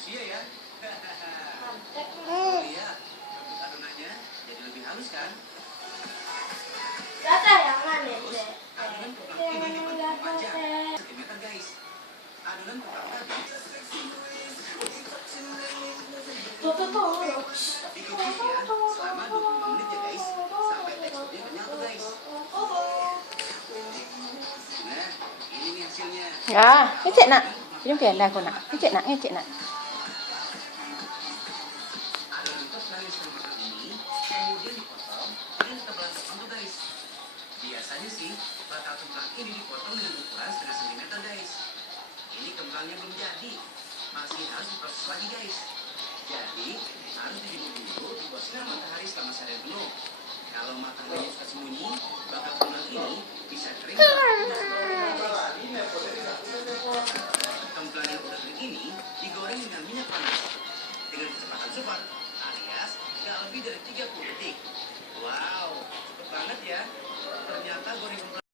manusia ya. Oh iya, bentuk adonannya jadi lebih halus kan? Kata yang mana Terus, deh? adonan keplang ini dibentuk panjang sentimeter guys. Adonan keplang tadi dikukus ya selama 25 menit ya guys, sampai teksturnya kenyal tuh guys. Nah, ini nih hasilnya. Ya, ngecek nak. Ini biar aku nak. Ngecek nak, ngecek nak. Adonan keplang yang setengah matang ini kemudian dipotong dengan ketebalan keplang tuh guys. Biasanya sih bakal kemplang ini dipotong dengan ukuran setengah sentimeter guys. Ini kemplangnya belum jadi, masih harus diproses lagi guys. Jadi harus didiamkan dulu di bawah sinar matahari selama seharian penuh. Kalau mataharinya suka sembunyi, bakal kemplang ini bisa kering. Kemplang yang udah kering ini digoreng dengan minyak panas dengan kecepatan super alias nggak lebih dari 30